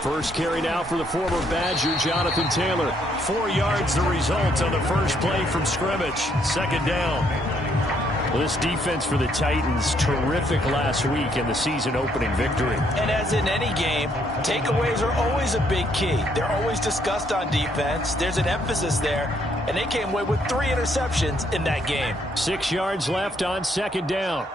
First carry now for the former Badger, Jonathan Taylor. 4 yards the result on the first play from scrimmage. Second down. Well, this defense for the Titans, terrific last week in the season-opening victory. And as in any game, takeaways are always a big key. They're always discussed on defense. There's an emphasis there, and they came away with 3 interceptions in that game. 6 yards left on second down.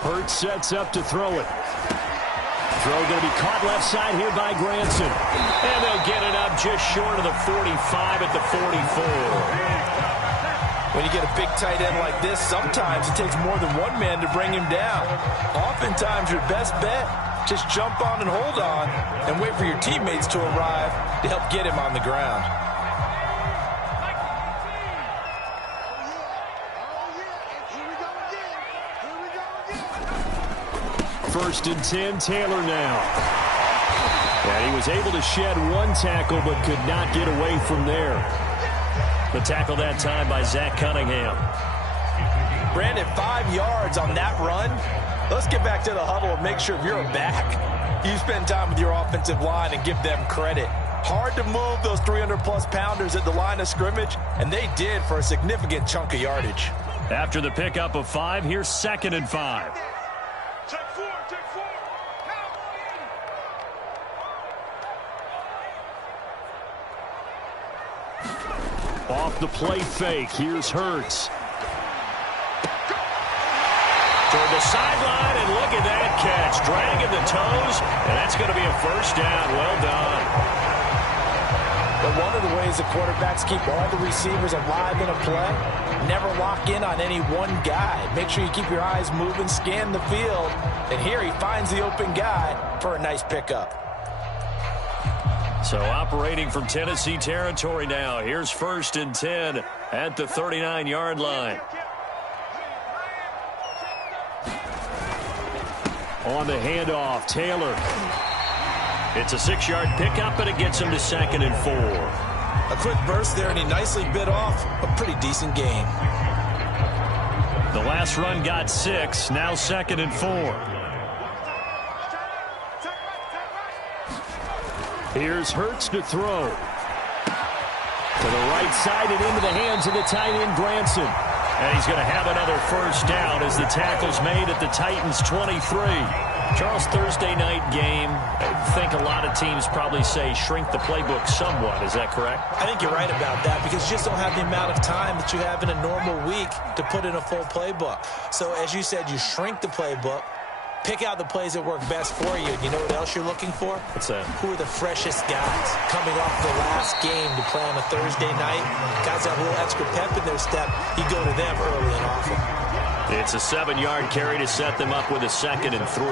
Hurts sets up to throw it. Throw going to be caught left side here by Granson. And they'll get it up just short of the 45 at the 44. When you get a big tight end like this, sometimes it takes more than one man to bring him down. Oftentimes, your best bet, just jump on and hold on and wait for your teammates to arrive to help get him on the ground. First and 10, Taylor now. And he was able to shed 1 tackle but could not get away from there. The tackle that time by Zach Cunningham. Brandon, 5 yards on that run. Let's get back to the huddle and make sure you're back. You spend time with your offensive line and give them credit. Hard to move those 300-plus pounders at the line of scrimmage, and they did for a significant chunk of yardage. After the pickup of 5, here's 2nd and 5. Off the play fake, here's Hurts. Toward the sideline, and look at that catch. Dragging the toes, and that's going to be a first down. Well done. But one of the ways the quarterbacks keep all the receivers alive in a play, never lock in on any one guy. Make sure you keep your eyes moving, scan the field, and here he finds the open guy for a nice pickup. So operating from Tennessee territory now. Here's 1st and 10 at the 39-yard line. On the handoff, Taylor. It's a 6-yard pickup, and it gets him to 2nd and 4. A quick burst there, and he nicely bit off a pretty decent gain. The last run got 6, now 2nd and 4. Here's Hurts to throw. To the right side and into the hands of the tight end, Granson. And he's going to have another first down as the tackle's made at the Titans' 23. Charles, Thursday night game, I think a lot of teams probably say shrink the playbook somewhat. Is that correct? I think you're right about that because you just don't have the amount of time that you have in a normal week to put in a full playbook. So as you said, you shrink the playbook. Pick out the plays that work best for you. You know what else you're looking for? What's that? Who are the freshest guys coming off the last game to play on a Thursday night? Guys that have a little extra pep in their step. You go to them early and often. It's a 7-yard carry to set them up with a 2nd and 3.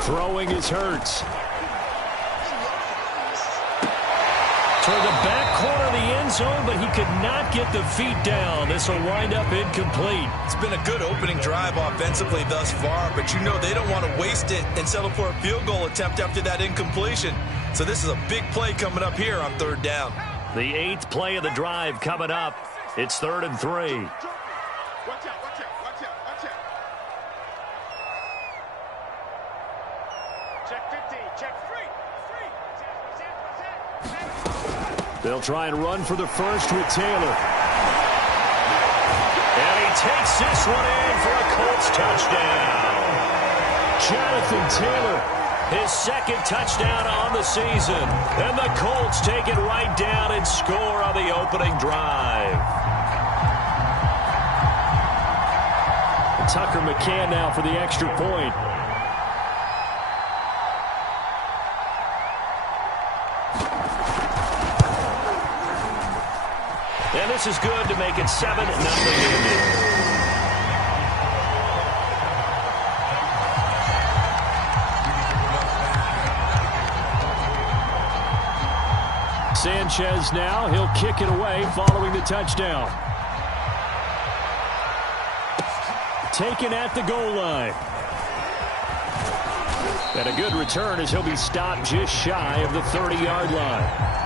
Throwing is Hurts. Toward the back corner of the end zone, but he could not get the feet down. This will wind up incomplete. It's been a good opening drive offensively thus far, but you know they don't want to waste it and settle for a field goal attempt after that incompletion. So this is a big play coming up here on 3rd down. The 8th play of the drive coming up. It's 3rd and 3. They'll try and run for the first with Taylor. And he takes this one in for a Colts touchdown. Jonathan Taylor, his 2nd touchdown on the season. And the Colts take it right down and score on the opening drive. Tucker McCann now for the extra point. And this is good to make it 7-0 Indy. Sanchez now, he'll kick it away following the touchdown. Taken at the goal line. And a good return as he'll be stopped just shy of the 30-yard line.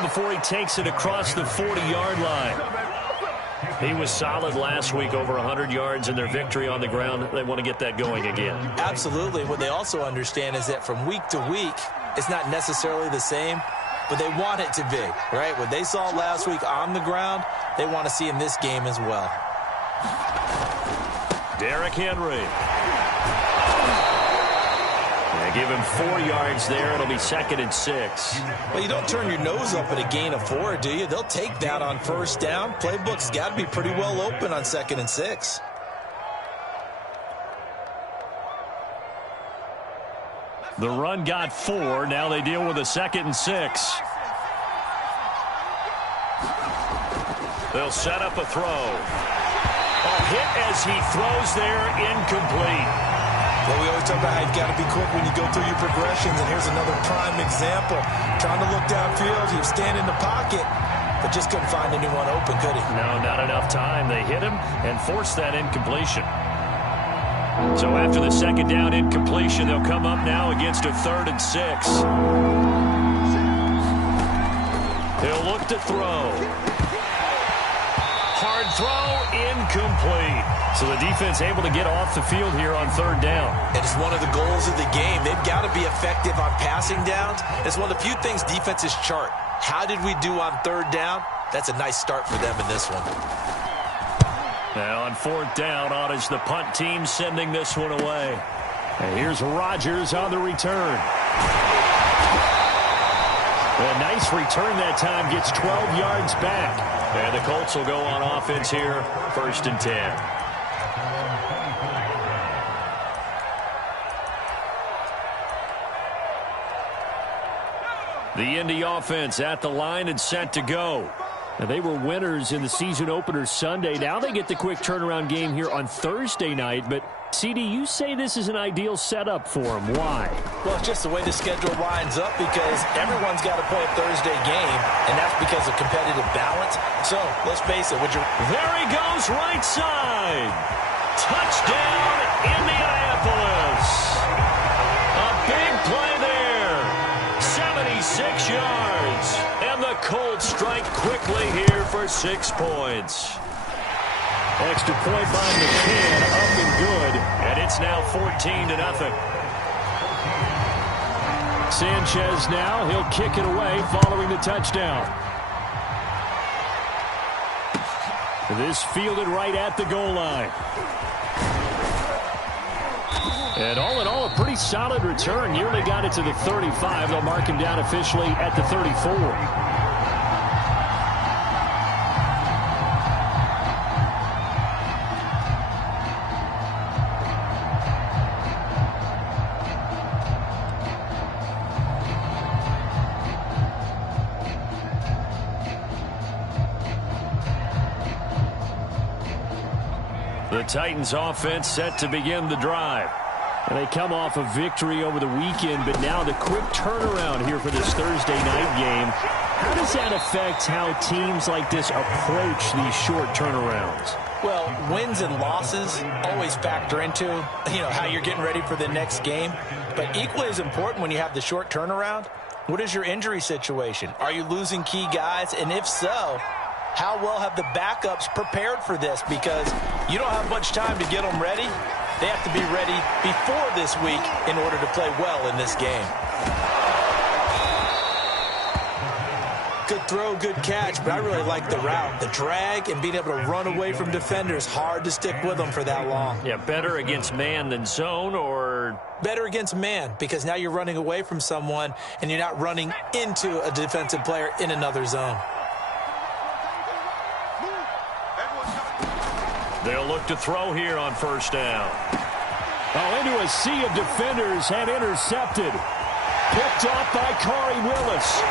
Before he takes it across the 40-yard line. He was solid last week, over 100 yards in their victory on the ground. They want to get that going again. Absolutely. What they also understand is that from week to week, it's not necessarily the same, but they want it to be, right? What they saw last week on the ground, they want to see in this game as well. Derrick Henry. They give him 4 yards there. It'll be 2nd and 6. Well, you don't turn your nose up at a gain of 4, do you? They'll take that on first down. Playbook's got to be pretty well open on 2nd and 6. The run got 4. Now they deal with a 2nd and 6. They'll set up a throw. A hit as he throws there, incomplete. Well, we always talk about how you've got to be quick when you go through your progressions, and here's another prime example. Trying to look downfield, he was standing in the pocket, but just couldn't find anyone open, could he? No, not enough time. They hit him and forced that incompletion. So after the 2nd down incompletion, they'll come up now against a 3rd and 6. He'll look to throw. Hard throw, incomplete. So the defense able to get off the field here on 3rd down. And it's one of the goals of the game. They've got to be effective on passing downs. It's one of the few things defenses chart. How did we do on 3rd down? That's a nice start for them in this one. Now on 4th down, on is the punt team sending this one away. And here's Rodgers on the return. A nice return that time, gets 12 yards back. And the Colts will go on offense here, 1st and 10. The Indy offense at the line and set to go. Now, they were winners in the season opener Sunday. Now they get the quick turnaround game here on Thursday night. But, CD, you say this is an ideal setup for them. Why? Well, it's just the way the schedule lines up because everyone's got to play a Thursday game, and that's because of competitive balance. So, let's face it. There he goes, right side. Touchdown, Indianapolis. A big play there. 76 yards. And the Colts strike quickly here for 6 points. Extra point by McCann, up and good. And it's now 14-0. Sanchez now, he'll kick it away following the touchdown. This fielded right at the goal line. And all in all, a pretty solid return. Nearly got it to the 35. They'll mark him down officially at the 34. The Titans offense set to begin the drive. And they come off a victory over the weekend, but now the quick turnaround here for this Thursday night game. How does that affect how teams like this approach these short turnarounds? Well, wins and losses always factor into, how you're getting ready for the next game. But equally as important when you have the short turnaround, what is your injury situation? Are you losing key guys? And if so, how well have the backups prepared for this? Because you don't have much time to get them ready. They have to be ready before this week in order to play well in this game. Good throw, good catch, but I really like the route. The drag and being able to run away from defenders, hard to stick with them for that long. Yeah, better against man than zone, or? Better against man, because now you're running away from someone and you're not running into a defensive player in another zone. They'll look to throw here on 1st down. Oh, into a sea of defenders, had intercepted. Picked off by Khari Willis.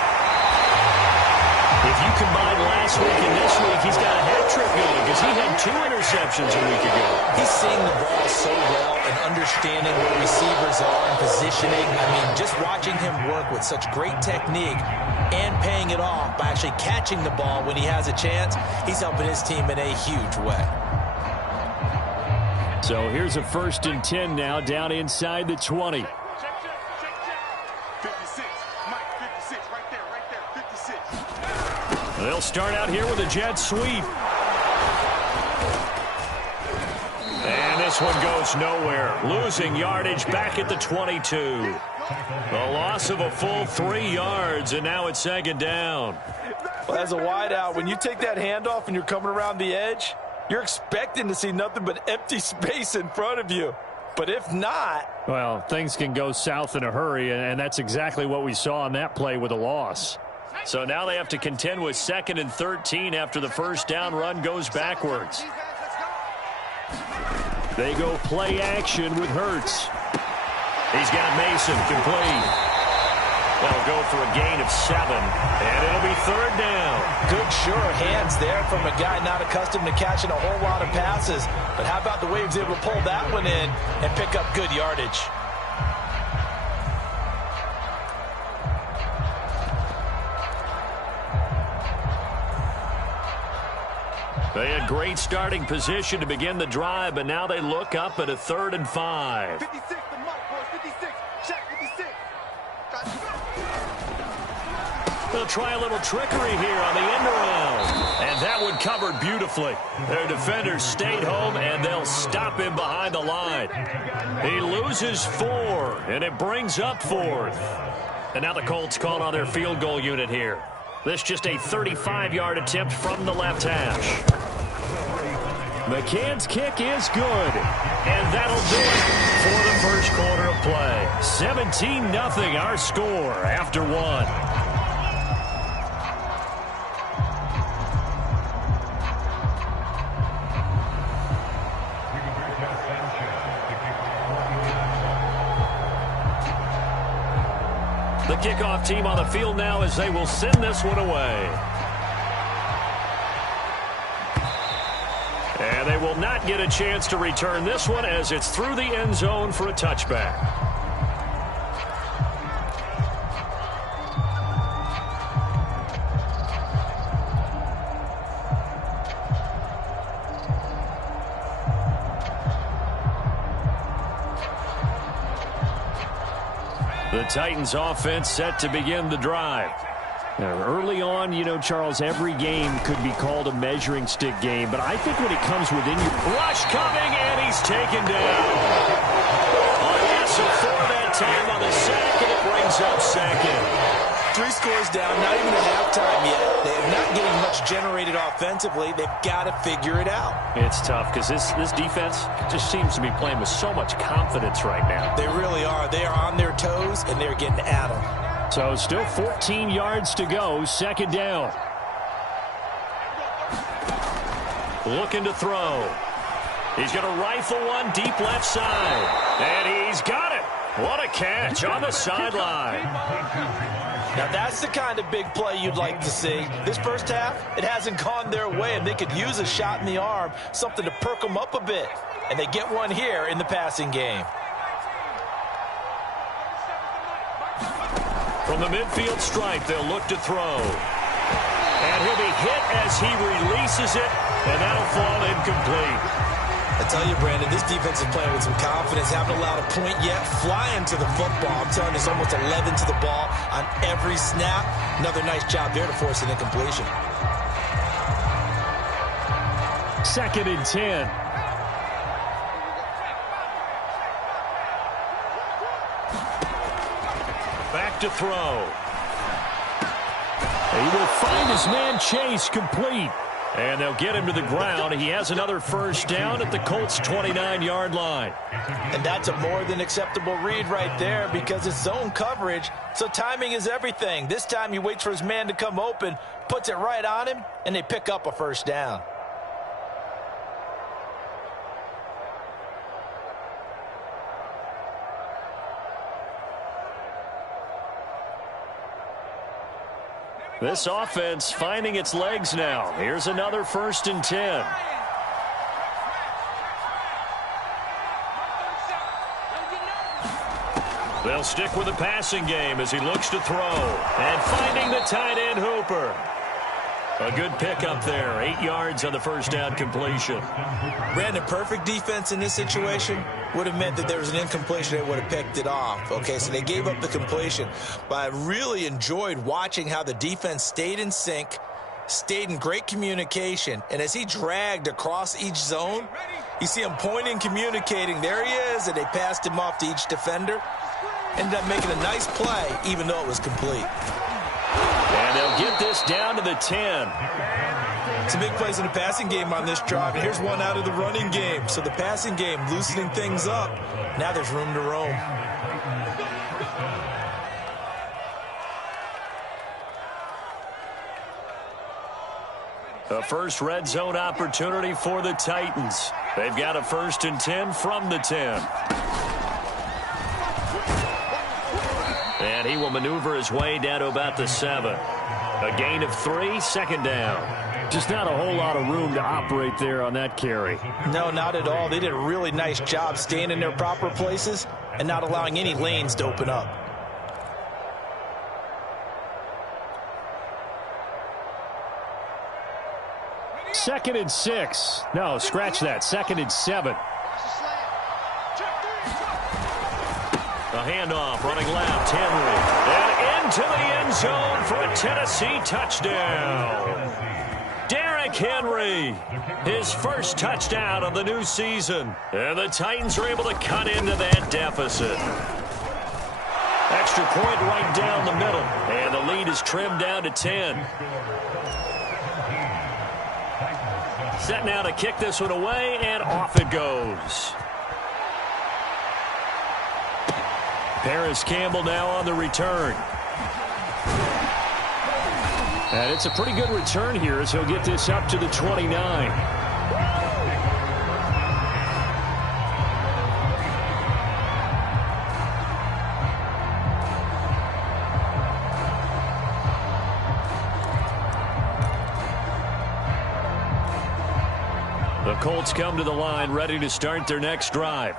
If you combine last week and this week, he's got a hat trick going because he had 2 interceptions a week ago. He's seeing the ball so well and understanding where receivers are and positioning. I mean, just watching him work with such great technique and paying it off by actually catching the ball when he has a chance, he's helping his team in a huge way. So here's a 1st and 10 now down inside the 20. They'll start out here with a jet sweep. And this one goes nowhere. Losing yardage back at the 22. The loss of a full 3 yards, and now it's 2nd down. Well, as a wideout, when you take that handoff and you're coming around the edge, you're expecting to see nothing but empty space in front of you. But if not... Well, things can go south in a hurry, and that's exactly what we saw on that play with a loss. So now they have to contend with 2nd and 13 after the 1st down run goes backwards. They go play action with Hurts. He's got Mason complete. They'll go for a gain of 7, and it'll be 3rd down. Good, sure hands there from a guy not accustomed to catching a whole lot of passes. But how about the way he was able to pull that one in and pick up good yardage? They had great starting position to begin the drive, but now they look up at a 3rd and 5. 56, the mark, boys. 56. Check 56. They'll try a little trickery here on the end around. And that one covered beautifully. Their defenders stayed home, and they'll stop him behind the line. He loses 4, and it brings up 4th. And now the Colts called on their field goal unit here. This just a 35-yard attempt from the left hash. McCann's kick is good. And that'll do it for the 1st quarter of play. 17-0 our score after 1. The kickoff team on the field now as they will send this one away. And they will not get a chance to return this one as it's through the end zone for a touchback. The Titans offense set to begin the drive. Now, early on, you know, Charles, every game could be called a measuring stick game, but I think when it comes within your... Rush coming, and he's taken down. Oh, yes, so for that time on the sack, and it brings up 2nd. 3 scores down, not even at halftime yet. They're not getting much generated offensively. They've got to figure it out. It's tough because this defense just seems to be playing with so much confidence right now. They really are. They are on their toes, and they're getting at them. So still 14 yards to go, 2nd down. Looking to throw. He's going to rifle one deep left side. And he's got it. What a catch on the sideline. Now that's the kind of big play you'd like to see. This 1st half, it hasn't gone their way, and they could use a shot in the arm, something to perk them up a bit. And they get one here in the passing game. From the midfield stripe, they'll look to throw. And he'll be hit as he releases it, and that'll fall incomplete. I tell you, Brandon, this defense is playing with some confidence. Haven't allowed a point yet. Flying to the football. I'm telling you, it's almost 11 to the ball on every snap. Another nice job there to force an incompletion. 2nd and 10. Back to throw. He will find his man Chase complete. And they'll get him to the ground. He has another 1st down at the Colts' 29-yard line. And that's a more than acceptable read right there because it's zone coverage, so timing is everything. This time he waits for his man to come open, puts it right on him, and they pick up a 1st down. This offense finding its legs now. Here's another 1st and 10. They'll stick with the passing game as he looks to throw. And finding the tight end Hooper. A good pickup there. 8 yards on the first down completion. Brandon, perfect defense in this situation would have meant that there was an incompletion. They would have picked it off. Okay, so they gave up the completion. But I really enjoyed watching how the defense stayed in sync, stayed in great communication. And as he dragged across each zone, you see him pointing, communicating. There he is, and they passed him off to each defender. Ended up making a nice play, even though it was complete. And they'll get this down to the 10. Some big plays in the passing game on this drive. And here's one out of the running game. So the passing game loosening things up. Now there's room to roam. A first red zone opportunity for the Titans. They've got a 1st and 10 from the 10. And he will maneuver his way down to about the 7. A gain of 3, 2nd down. Just not a whole lot of room to operate there on that carry. No, not at all. They did a really nice job staying in their proper places and not allowing any lanes to open up. Second and 6. No, scratch that. 2nd and 7. A handoff, running left, Henry. And into the end zone for a Tennessee touchdown. Derrick Henry, his first touchdown of the new season. And the Titans are able to cut into that deficit. Extra point right down the middle. And the lead is trimmed down to 10. Set now to kick this one away, and off it goes. Paris Campbell now on the return. And it's a pretty good return here as he'll get this up to the 29. The Colts come to the line ready to start their next drive.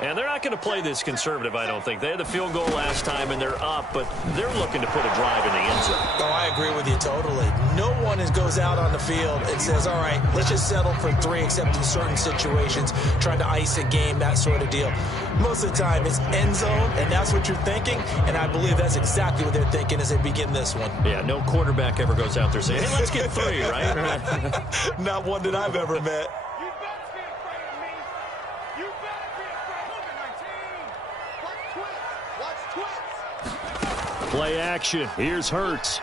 And they're not going to play this conservative, I don't think. They had the field goal last time, and they're up, but they're looking to put a drive in the end zone. Oh, I agree with you totally. No one goes out on the field and says, all right, let's just settle for 3, except in certain situations, trying to ice a game, that sort of deal. Most of the time, it's end zone, and that's what you're thinking, and I believe that's exactly what they're thinking as they begin this one. Yeah, no quarterback ever goes out there saying, hey, let's get 3, right? Not one that I've ever met. Play action. Here's Hurts.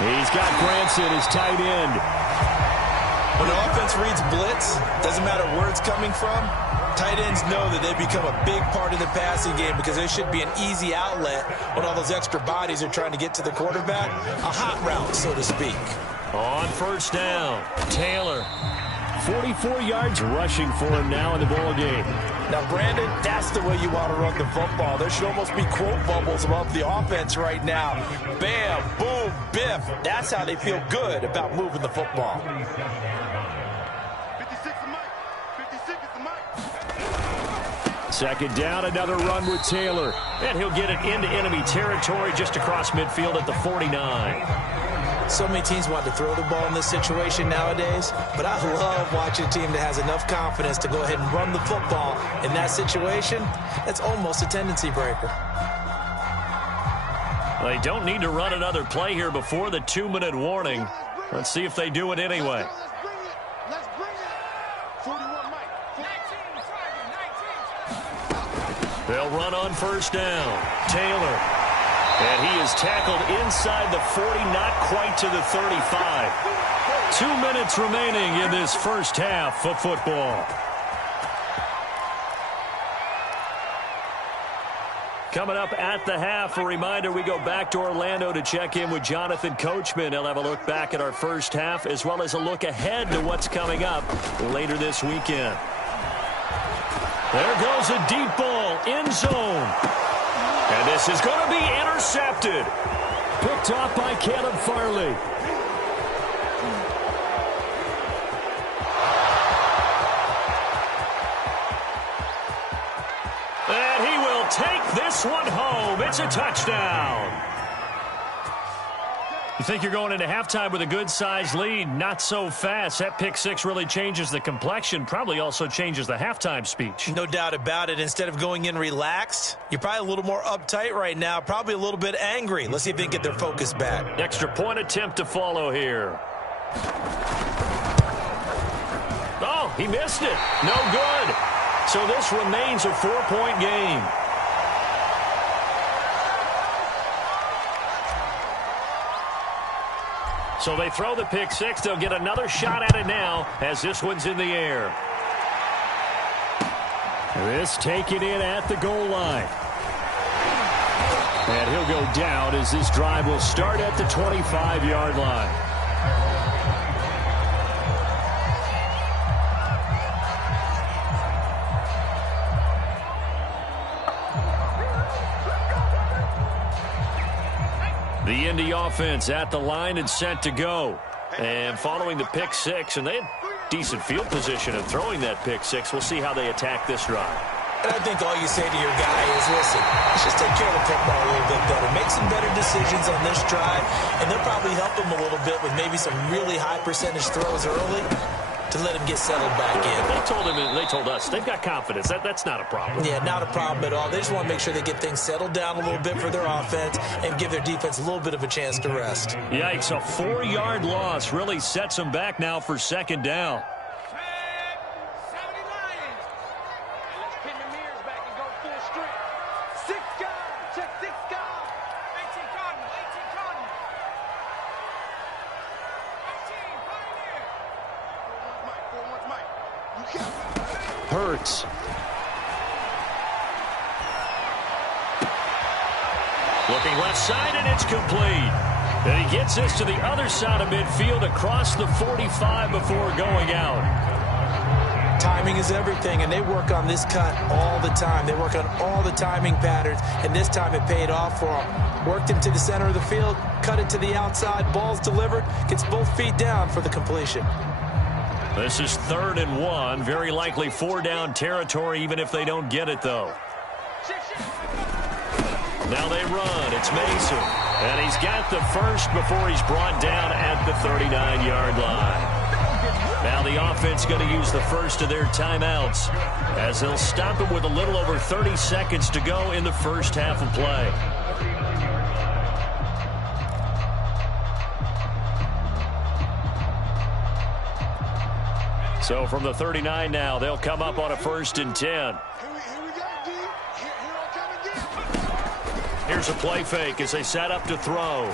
He's got Granson, his tight end. When the offense reads blitz, doesn't matter where it's coming from, tight ends know that they become a big part of the passing game because there should be an easy outlet when all those extra bodies are trying to get to the quarterback. A hot route, so to speak. On first down, Taylor. 44 yards rushing for him now in the ball game. Now, Brandon, that's the way you want to run the football. There should almost be quote bubbles above the offense right now. Bam, boom, biff. That's how they feel good about moving the football. 56 is Mike. 56 is the Mike. Second down, another run with Taylor. And he'll get it into enemy territory just across midfield at the 49. So many teams want to throw the ball in this situation nowadays, but I love watching a team that has enough confidence to go ahead and run the football. In that situation, that's almost a tendency breaker. They don't need to run another play here before the 2-minute warning. Let's see if they do it anyway. Let's bring it. 41 Mike. 19. They'll run on first down. Taylor. And he is tackled inside the 40, not quite to the 35. 2 minutes remaining in this first half of football. Coming up at the half, a reminder, we go back to Orlando to check in with Jonathan Coachman. He'll have a look back at our first half as well as a look ahead to what's coming up later this weekend. There goes a deep ball, end zone. And this is going to be intercepted. picked off by Caleb Farley. And he will take this one home. It's a touchdown. You think you're going into halftime with a good-sized lead? Not so fast. That pick six really changes the complexion, probably also changes the halftime speech. No doubt about it. Instead of going in relaxed, you're probably a little more uptight right now, probably a little bit angry. Let's see if they can get their focus back. Extra point attempt to follow here. Oh, he missed it. No good. So this remains a 4-point game. So they throw the pick six. They'll get another shot at it now as this one's in the air. This taken in at the goal line. And he'll go down as this drive will start at the 25-yard line. The Indy offense at the line and set to go. And following the pick six, and they had decent field position in throwing that pick six. We'll see how they attack this drive. And I think all you say to your guy is, listen, let's just take care of the football a little bit better. Make some better decisions on this drive, and they'll probably help him a little bit with maybe some really high percentage throws early to let him get settled back in. They told him, and they told us, they've got confidence. That's not a problem. Yeah, not a problem at all. They just want to make sure they get things settled down a little bit for their offense and give their defense a little bit of a chance to rest. Yikes, a 4-yard loss really sets them back now for second down. Hurts. Looking left side, and it's complete. And he gets this to the other side of midfield across the 45 before going out. Timing is everything, and they work on this cut all the time. They work on all the timing patterns, and this time it paid off for them. Worked him to the center of the field, cut it to the outside, ball's delivered, gets both feet down for the completion. This is 3rd and 1. Very likely 4-down territory, even if they don't get it, though. Now they run. It's Mason. And he's got the first before he's brought down at the 39-yard line. Now the offense going to use the first of their timeouts as they'll stop him with a little over 30 seconds to go in the first half of play. So from the 39 now, they'll come up on a 1st and 10. Here's a play fake as they set up to throw.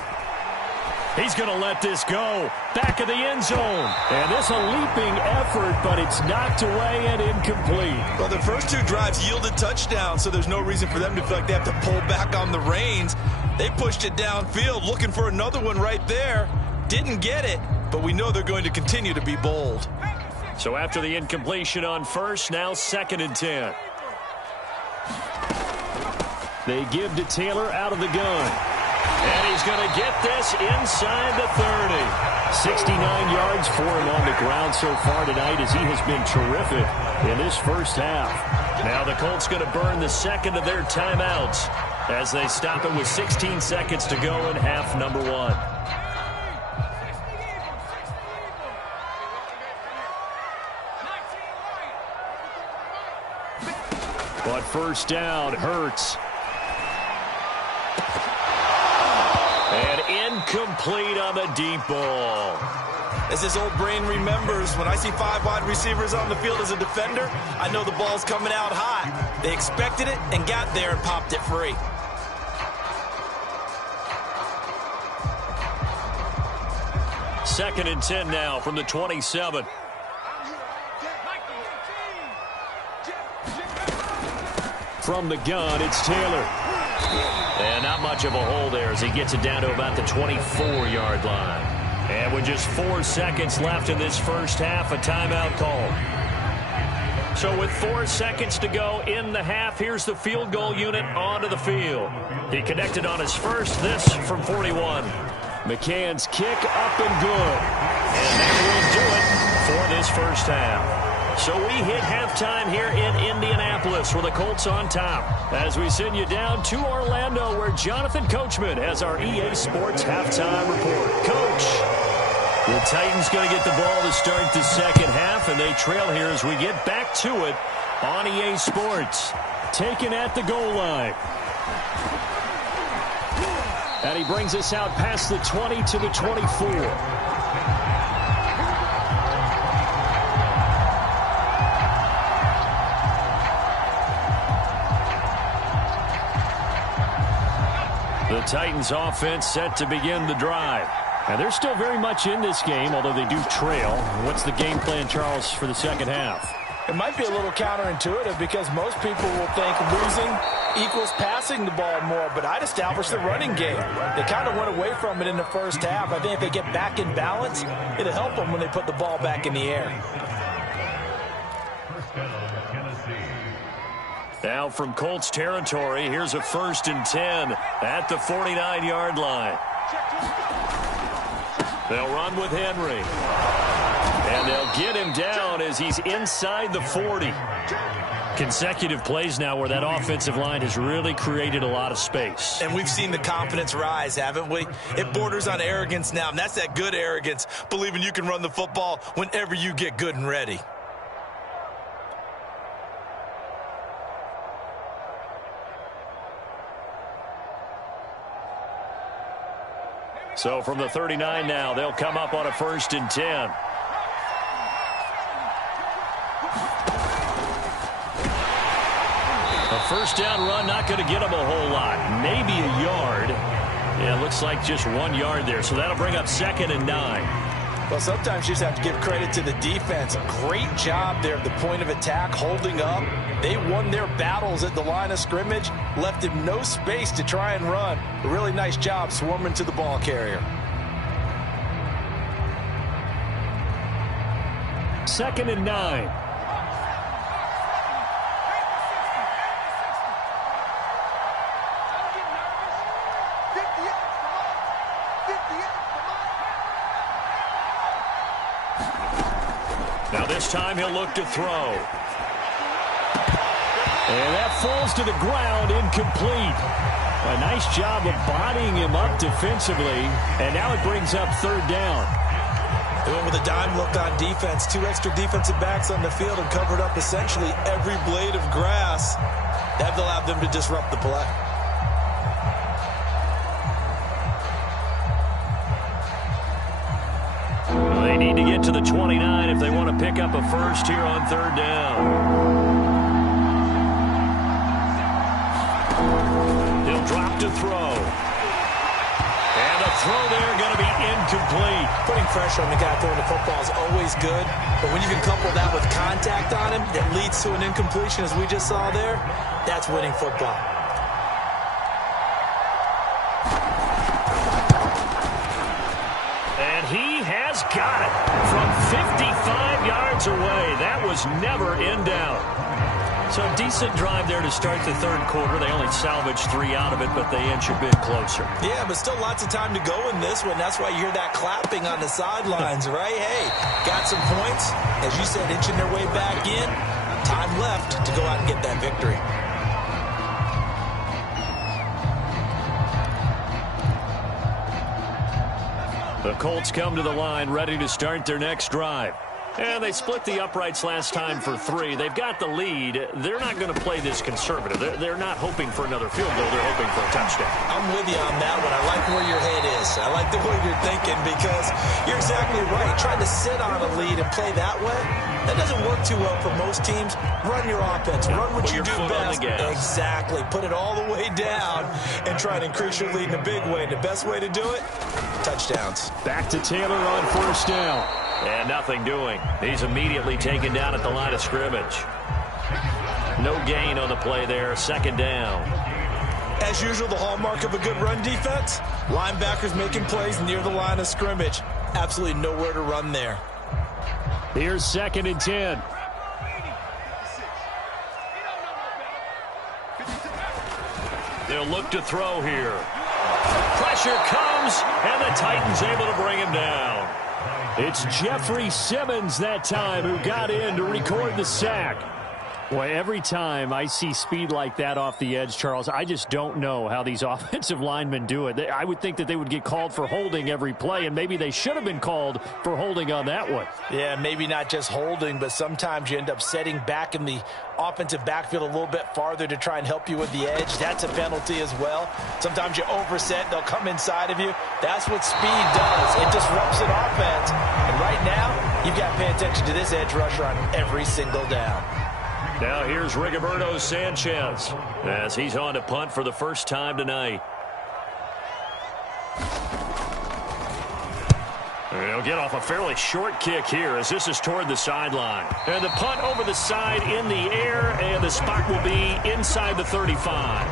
He's going to let this go. Back of the end zone. And this a leaping effort, but it's knocked away and incomplete. Well, the first two drives yielded touchdowns, so there's no reason for them to feel like they have to pull back on the reins. They pushed it downfield, looking for another one right there. Didn't get it, but we know they're going to continue to be bold. So after the incompletion on first, now 2nd and 10. They give to Taylor out of the gun. And he's going to get this inside the 30. 69 yards for him on the ground so far tonight as he has been terrific in this first half. Now the Colts going to burn the second of their timeouts as they stop him with 16 seconds to go in half number 1. But first down, Hurts. And incomplete on the deep ball. As his old brain remembers, when I see 5 wide receivers on the field as a defender, I know the ball's coming out high. They expected it and got there and popped it free. Second and 10 now from the 27. From the gun, it's Taylor. And not much of a hole there as he gets it down to about the 24-yard line. And with just 4 seconds left in this first half, a timeout call. So with 4 seconds to go in the half, here's the field goal unit onto the field. He connected on his first, this from 41. McCann's kick up and good. And that will do it for this first half. So we hit halftime here in Indianapolis with the Colts on top. As we send you down to Orlando, where Jonathan Coachman has our EA Sports halftime report. Coach, the Titans going to get the ball to start the second half, and they trail here as we get back to it on EA Sports. Taken at the goal line. And he brings us out past the 20 to the 24. The Titans offense set to begin the drive. And they're still very much in this game, although they do trail. What's the game plan, Charles, for the second half? It might be a little counterintuitive because most people will think losing equals passing the ball more, but I'd establish the running game. They kind of went away from it in the first half. I think if they get back in balance, it'll help them when they put the ball back in the air. Now from Colts territory, here's a 1st and 10 at the 49-yard line. They'll run with Henry. And they'll get him down as he's inside the 40. Consecutive plays now where that offensive line has really created a lot of space. And we've seen the confidence rise, haven't we? It borders on arrogance now, and that's that good arrogance, believing you can run the football whenever you get good and ready. So from the 39 now, they'll come up on a 1st and 10. A first down run, not going to get them a whole lot. Maybe a yard. Yeah, it looks like just 1 yard there. So that'll bring up 2nd and 9. Well, sometimes you just have to give credit to the defense. Great job there at the point of attack, holding up. They won their battles at the line of scrimmage, left him no space to try and run. A really nice job swarming to the ball carrier. 2nd and 9. Now this time he'll look to throw. And that falls to the ground, incomplete. A nice job of bodying him up defensively. And now it brings up 3rd down. They went with a dime look on defense. 2 extra defensive backs on the field and covered up essentially every blade of grass. That allowed them to disrupt the play. They need to get to the 29 if they want to pick up a first here on 3rd down. He'll drop to throw. And a throw there going to be incomplete. Putting pressure on the guy throwing the football is always good, but when you can couple that with contact on him that leads to an incompletion, as we just saw there, that's winning football. And he has got it from 55 yards away. That was never in doubt. So a decent drive there to start the 3rd quarter. They only salvaged 3 out of it, but they inch a bit closer. Yeah, but still lots of time to go in this one. That's why you hear that clapping on the sidelines, right? Hey, got some points. As you said, inching their way back in. Time left to go out and get that victory. The Colts come to the line, ready to start their next drive. And they split the uprights last time for 3. They've got the lead. They're not going to play this conservative. They're not hoping for another field goal. They're hoping for a touchdown. I'm with you on that one. I like where your head is. I like the way you're thinking because you're exactly right. Trying to sit on a lead and play that way, that doesn't work too well for most teams. Run your offense. Run what you do best. Exactly. Put it all the way down and try to increase your lead in a big way. And the best way to do it, touchdowns. Back to Taylor on 1st down. And nothing doing. He's immediately taken down at the line of scrimmage. No gain on the play there. 2nd down. As usual, the hallmark of a good run defense, linebackers making plays near the line of scrimmage. Absolutely nowhere to run there. Here's 2nd and 10. They'll look to throw here. Pressure comes, and the Titans able to bring him down. It's Jeffrey Simmons that time who got in to record the sack. Boy, every time I see speed like that off the edge, Charles, I just don't know how these offensive linemen do it. I would think that they would get called for holding every play, and maybe they should have been called for holding on that one. Yeah, maybe not just holding, but sometimes you end up setting back in the offensive backfield a little bit farther to try and help you with the edge. That's a penalty as well. Sometimes you overset, they'll come inside of you. That's what speed does. It disrupts an offense. And right now, you've got to pay attention to this edge rusher on every single down. Now here's Rigoberto Sanchez as he's on to punt for the first time tonight. He'll get off a fairly short kick here as this is toward the sideline. And the punt over the side in the air, and the spot will be inside the 35.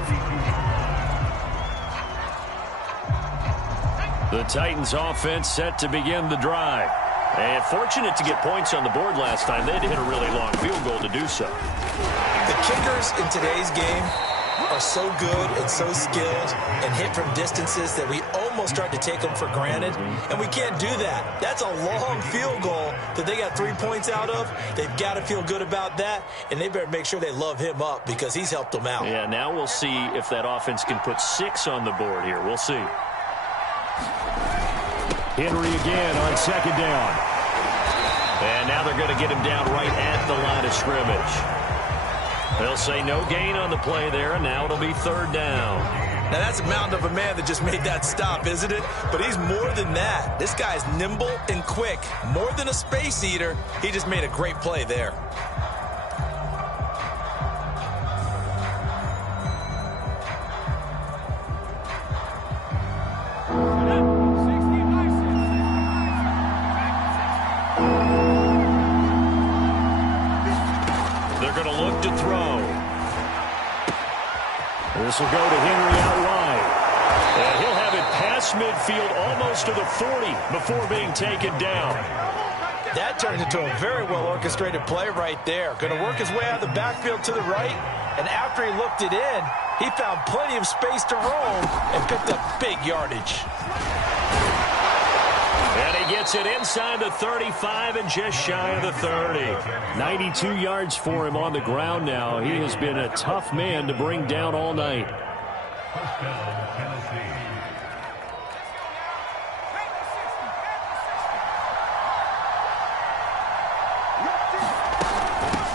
The Titans offense set to begin the drive. And fortunate to get points on the board last time. They had to hit a really long field goal to do so. The kickers in today's game are so good and so skilled and hit from distances that we almost start to take them for granted. And we can't do that. That's a long field goal that they got 3 points out of. They've got to feel good about that. And they better make sure they love him up because he's helped them out. Yeah, now we'll see if that offense can put 6 on the board here. We'll see. Henry again on second down. And now they're going to get him down right at the line of scrimmage. They'll say no gain on the play there, and now it'll be third down. Now that's a mountain of a man that just made that stop, isn't it? But he's more than that. This guy's nimble and quick. More than a space eater, he just made a great play there. This will go to Henry out wide. And he'll have it past midfield almost to the 40 before being taken down. That turned into a very well-orchestrated play right there. Going to work his way out of the backfield to the right. And after he looked it in, he found plenty of space to roam and picked up big yardage. And he gets it inside the 35 and just shy of the 30. 92 yards for him on the ground now. He has been a tough man to bring down all night.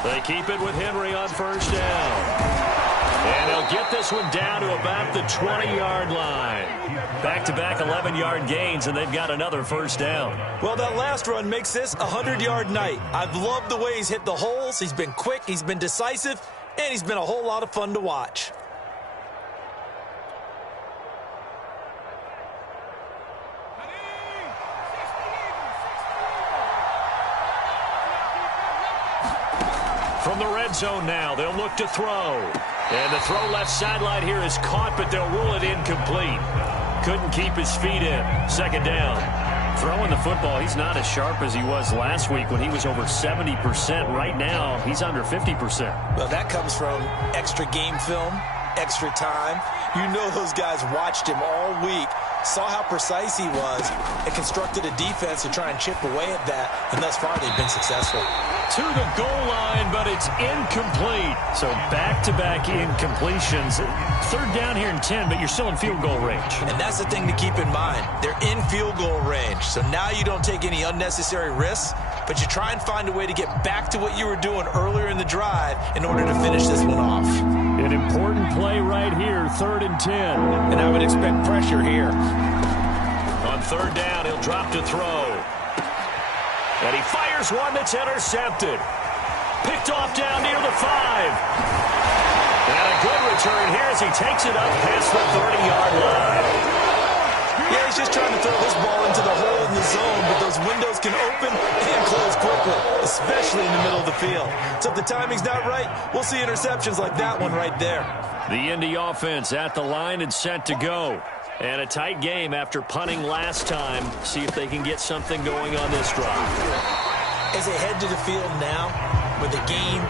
They keep it with Henry on first down. And they'll get this one down to about the 20-yard line. Back-to-back 11-yard gains, and they've got another first down. Well, that last run makes this a 100-yard night. I've loved the way he's hit the holes. He's been quick, he's been decisive, and he's been a whole lot of fun to watch. From the red zone now, they'll look to throw. And the throw left sideline here is caught, but they'll rule it incomplete. Couldn't keep his feet in. Second down. Throwing the football, he's not as sharp as he was last week when he was over 70%. Right now, he's under 50%. Well, that comes from extra game film, extra time. You know those guys watched him all week, saw how precise he was, and constructed a defense to try and chip away at that, and thus far they've been successful. To the goal line, but it's incomplete. So back-to-back incompletions. Third down here in 10, but you're still in field goal range. And that's the thing to keep in mind. They're in field goal range, so now you don't take any unnecessary risks, but you try and find a way to get back to what you were doing earlier in the drive in order to finish this one off. An important play right here, 3rd and 10. And I would expect pressure here. On third down, he'll drop to throw. And he fires one that's intercepted. Picked off down near the 5. And a good return here as he takes it up past the 30-yard line. Yeah, he's just trying to throw this ball into the hole in the zone, but those windows can open and close quickly, especially in the middle of the field. So if the timing's not right, we'll see interceptions like that one right there. The Indy offense at the line and set to go. And a tight game after punting last time. See if they can get something going on this drive. As they head to the field now, with the game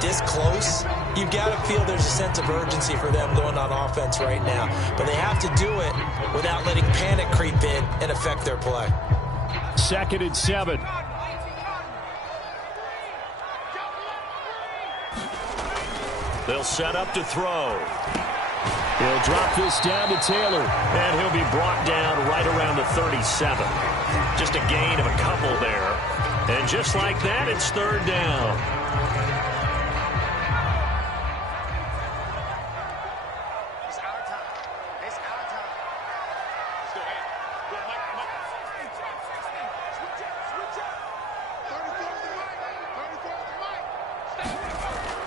this close, You've got to feel there's a sense of urgency for them going on offense right now. But they have to do it without letting panic creep in and affect their play. 2nd and 7. They'll set up to throw. He'll drop this down to Taylor, and he'll be brought down right around the 37. Just a gain of a couple there. And just like that, it's 3rd down.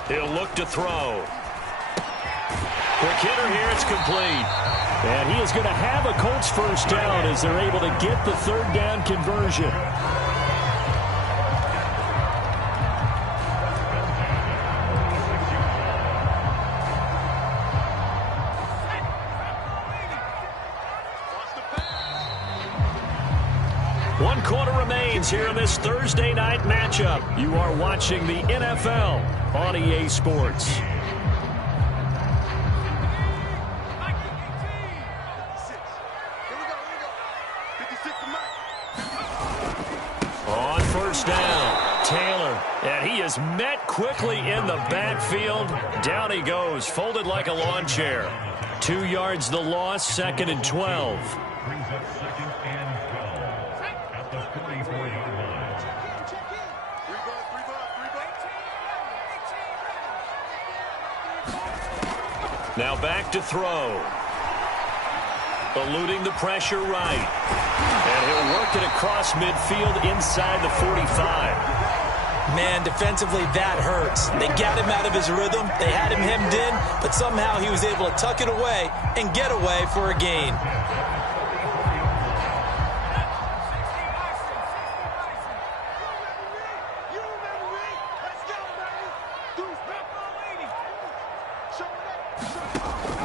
He'll look to throw. Quick hitter here, it's complete. And he is going to have a Colts first down as they're able to get the 3rd down conversion. One quarter remains here in this Thursday night matchup. You are watching the NFL on EA Sports. On first down, Taylor, and he is met quickly in the backfield. Down he goes, folded like a lawn chair. 2 yards the loss, 2nd and 12. Now back to throw. Eluding the pressure right. And he'll work it across midfield inside the 45. Man, defensively, that hurts. They got him out of his rhythm. They had him hemmed in, but somehow he was able to tuck it away and get away for a gain.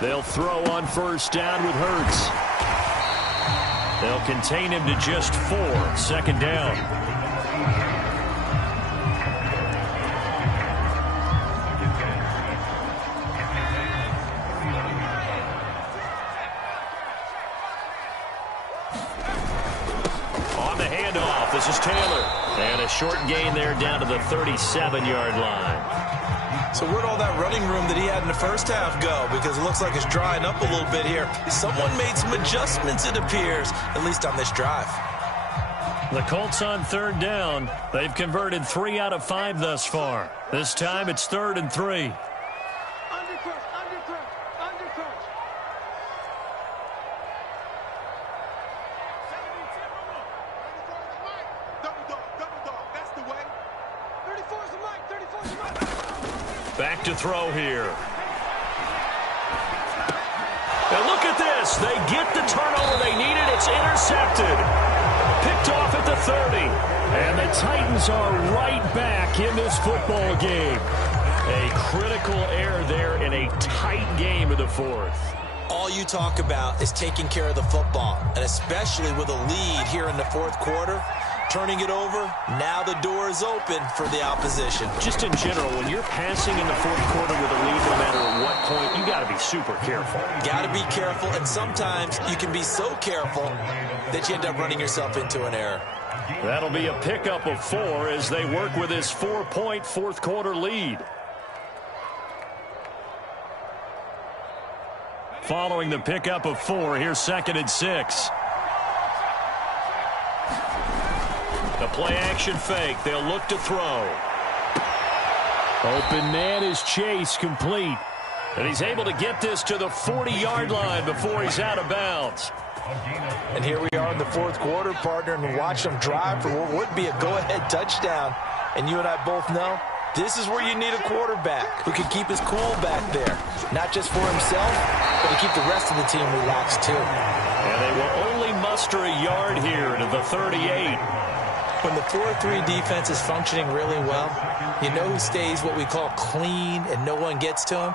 They'll throw on first down with Hurts. They'll contain him to just 4. 2nd down. On the handoff, this is Taylor. And a short gain there down to the 37-yard line. So where'd all that running room that he had in the first half go? Because it looks like it's drying up a little bit here. Someone made some adjustments, it appears, at least on this drive. The Colts on 3rd down. They've converted 3 out of 5 thus far. This time it's 3rd and 3. Back to throw here. Now look at this. They get the turnover they needed. It's intercepted. Picked off at the 30. And the Titans are right back in this football game. A critical error there in a tight game of the 4th. All you talk about is taking care of the football, and especially with a lead here in the 4th quarter. Turning it over, now the door is open for the opposition. Just in general, when you're passing in the 4th quarter with a lead, no matter at what point, you got to be super careful. Got to be careful, and sometimes you can be so careful that you end up running yourself into an error. That'll be a pickup of 4 as they work with this 4-point 4th quarter lead. Following the pickup of 4, here's 2nd and 6. The play-action fake. They'll look to throw. Open man is Chase, complete. And he's able to get this to the 40-yard line before he's out of bounds. And here we are in the 4th quarter, partner, and watch them drive for what would be a go-ahead touchdown. And you and I both know this is where you need a quarterback who can keep his cool back there. Not just for himself, but to keep the rest of the team relaxed too. And they will only muster a yard here to the 38. When the 4-3 defense is functioning really well, you know who stays what we call clean and no one gets to him?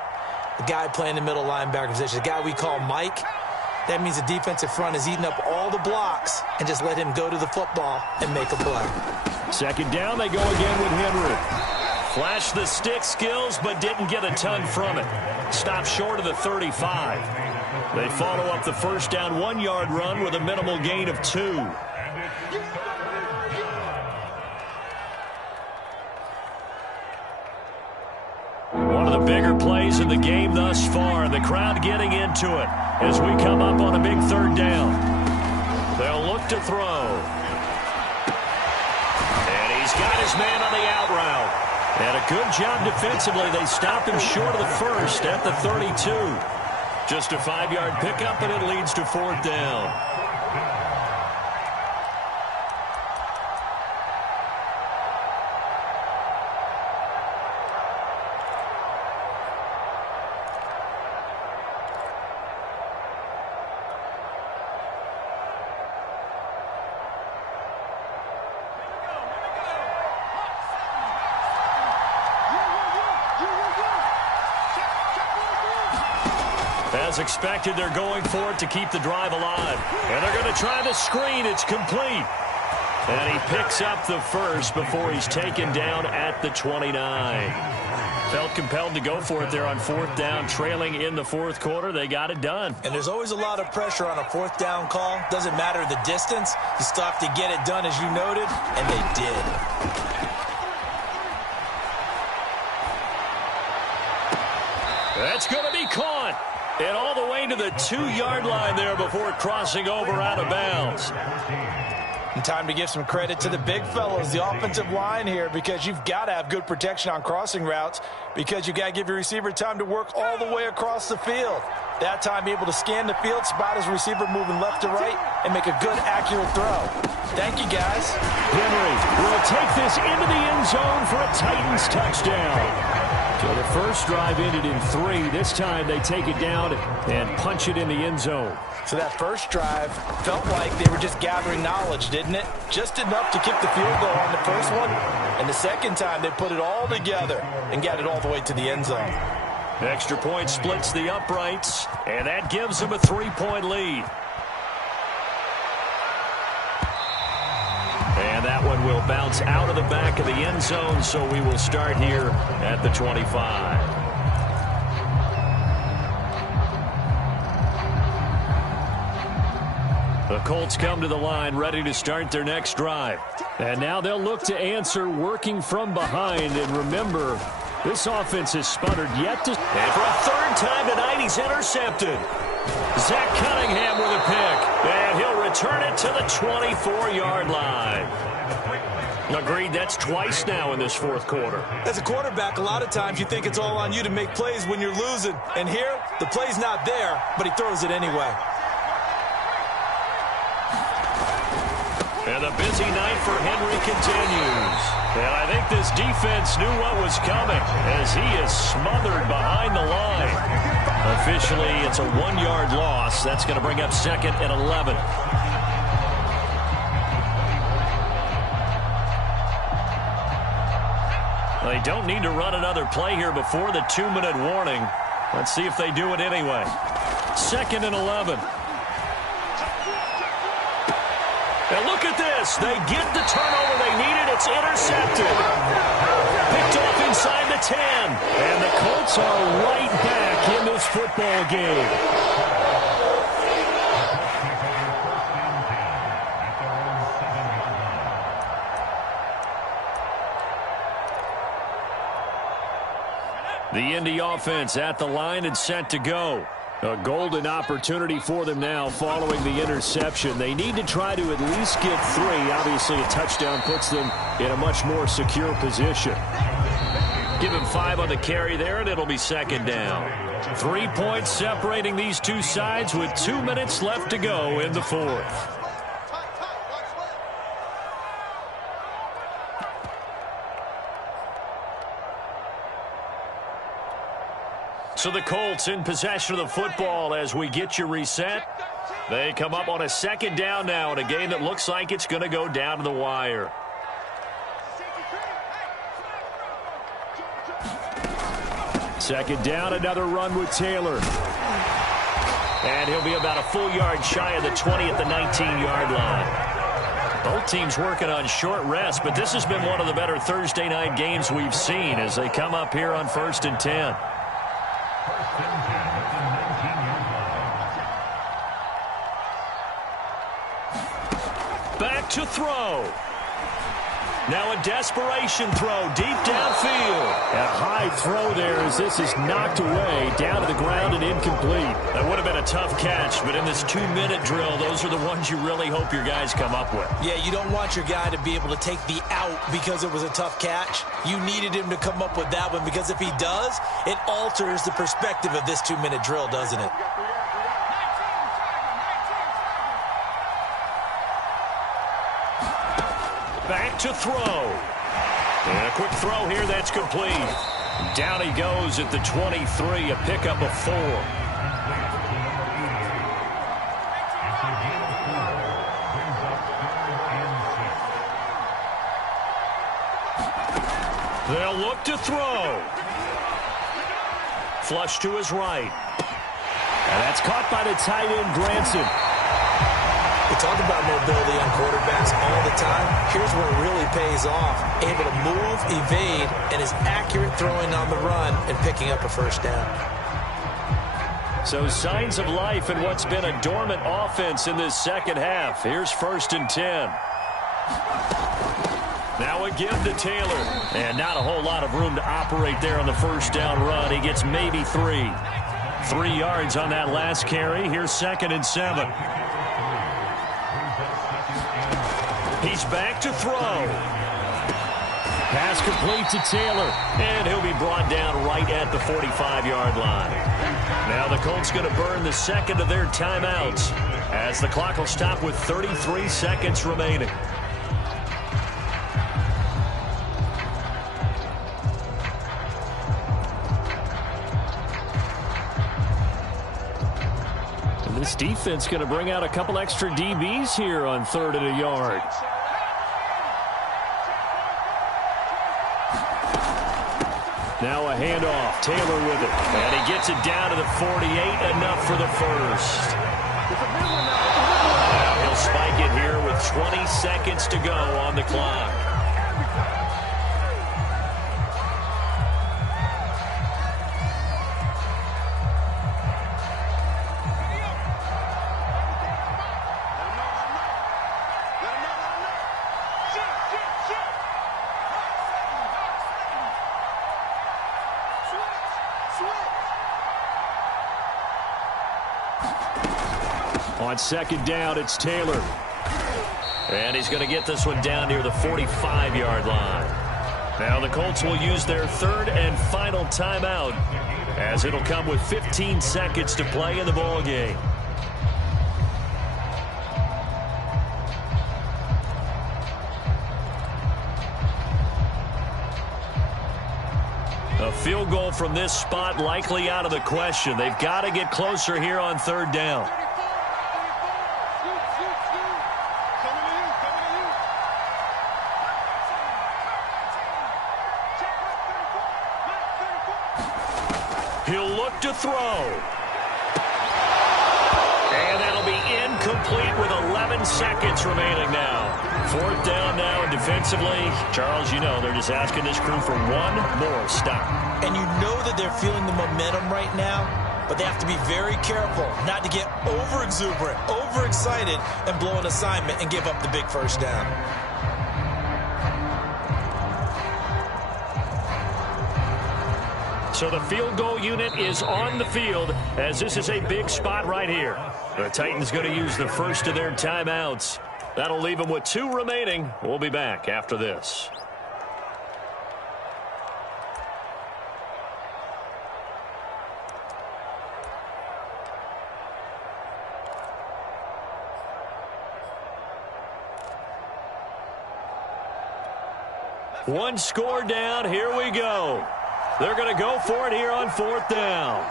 The guy playing the middle linebacker position, the guy we call Mike. That means the defensive front is eating up all the blocks and just let him go to the football and make a play. 2nd down, they go again with Henry. Flashed the stick skills, but didn't get a ton from it. Stopped short of the 35. They follow up the first down 1-yard run with a minimal gain of 2. One of the bigger plays in the game thus far. The crowd getting into it as we come up on a big third down. They'll look to throw. And he's got his man on the out route. And a good job defensively. They stopped him short of the first at the 32. Just a 5-yard pickup, and it leads to 4th down. As expected, they're going for it to keep the drive alive. And they're going to try the screen. It's complete. And he picks up the first before he's taken down at the 29. Felt compelled to go for it there on 4th down, trailing in the 4th quarter. They got it done. And there's always a lot of pressure on a 4th down call. Doesn't matter the distance. You still have to get it done, as you noted, and they did. That's going to be caught. And all the way to the 2-yard line there before crossing over out of bounds. And time to give some credit to the big fellows, the offensive line here, because you've got to have good protection on crossing routes, because you've got to give your receiver time to work all the way across the field. That time, be able to scan the field, spot his receiver moving left to right, and make a good, accurate throw. Thank you, guys. Henry will take this into the end zone for a Titans touchdown. So the first drive ended in 3. This time they take it down and punch it in the end zone. So that first drive felt like they were just gathering knowledge, didn't it? Just enough to kick the field goal on the first one. And the second time they put it all together and got it all the way to the end zone. Extra point splits the uprights, and that gives them a 3-point lead. And that one will bounce out of the back of the end zone, so we will start here at the 25. The Colts come to the line, ready to start their next drive. And now they'll look to answer working from behind. And remember, this offense has sputtered yet to... And for a 3rd time tonight, he's intercepted. Zach Cunningham with a pick, and he'll return it to the 24-yard line. Agreed, that's twice now in this 4th quarter. As a quarterback, a lot of times you think it's all on you to make plays when you're losing. And here, the play's not there, but he throws it anyway. And the busy night for Henry continues. And I think this defense knew what was coming as he is smothered behind the line. Officially, it's a 1-yard loss. That's going to bring up 2nd and 11. They don't need to run another play here before the 2-minute warning. Let's see if they do it anyway. 2nd and 11. And look at this. They get the turnover they needed. It's intercepted. Picked off inside the 10. And the Colts are right back in this football game. The Indy offense at the line and set to go. A golden opportunity for them now following the interception. They need to try to at least get 3. Obviously, a touchdown puts them in a much more secure position. Give him 5 on the carry there, and it'll be 2nd down. 3 points separating these two sides with 2 minutes left to go in the 4th. So the Colts in possession of the football as we get you reset. They come up on a 2nd down now in a game that looks like it's going to go down to the wire. Second down, another run with Taylor. And he'll be about a full yard shy of the 20 at the 19-yard line. Both teams working on short rest, but this has been one of the better Thursday night games we've seen as they come up here on 1st and 10. Back to throw. Now a desperation throw deep downfield. A high throw there as this is knocked away down to the ground and incomplete. That would have been a tough catch, but in this 2-minute drill, those are the ones you really hope your guys come up with. Yeah, you don't want your guy to be able to take the out because it was a tough catch. You needed him to come up with that one because if he does, it alters the perspective of this 2-minute drill, doesn't it? Back to throw. And a quick throw here that's complete. Down he goes at the 23, a pickup of 4. They'll look to throw. Flush to his right. And that's caught by the tight end, Granson. We talk about mobility on quarterbacks all the time. Here's where it really pays off. Able to move, evade, and is accurate throwing on the run and picking up a first down. So signs of life in what's been a dormant offense in this second half. Here's 1st and 10. Now a give to Taylor. And not a whole lot of room to operate there on the first down run. He gets maybe 3. 3 yards on that last carry. Here's 2nd and 7. He's back to throw. Pass complete to Taylor. And he'll be brought down right at the 45-yard line. Now the Colts going to burn the second of their timeouts as the clock will stop with 33 seconds remaining. And this defense going to bring out a couple extra DBs here on 3rd and a yard. Now a handoff. Taylor with it. And he gets it down to the 48. Enough for the first. Now he'll spike it here with 20 seconds to go on the clock. On 2nd down, it's Taylor. And he's going to get this one down near the 45-yard line. Now the Colts will use their 3rd and final timeout as it'll come with 15 seconds to play in the ball game. A field goal from this spot likely out of the question. They've got to get closer here on 3rd down. He'll look to throw. And that'll be incomplete with 11 seconds remaining now. 4th down now, and defensively, Charles, you know, they're just asking this crew for one more stop. And you know that they're feeling the momentum right now, but they have to be very careful not to get over-exuberant, over-excited, and blow an assignment and give up the big first down. So the field goal unit is on the field as this is a big spot right here. The Titans going to use the first of their timeouts. That'll leave them with 2 remaining. We'll be back after this. One score down. Here we go. They're going to go for it here on 4th down.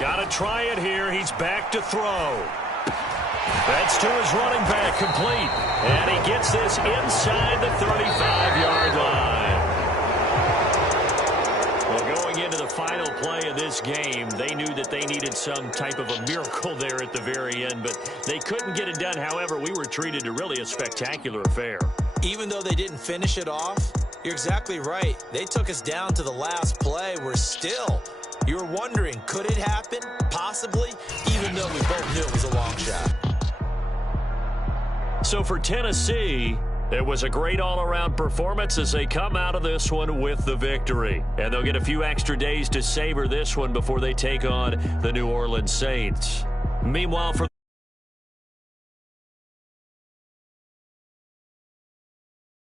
Got to try it here. He's back to throw. That's to his running back, complete. And he gets this inside the 35-yard line. play of this game. They knew that they needed some type of a miracle there at the very end, but they couldn't get it done. However, we were treated to really a spectacular affair. Even though they didn't finish it off, you're exactly right. They took us down to the last play. We're still, you were wondering, could it happen? Possibly, even though we both knew it was a long shot. So for Tennessee, it was a great all-around performance as they come out of this one with the victory. And they'll get a few extra days to savor this one before they take on the New Orleans Saints. Meanwhile, for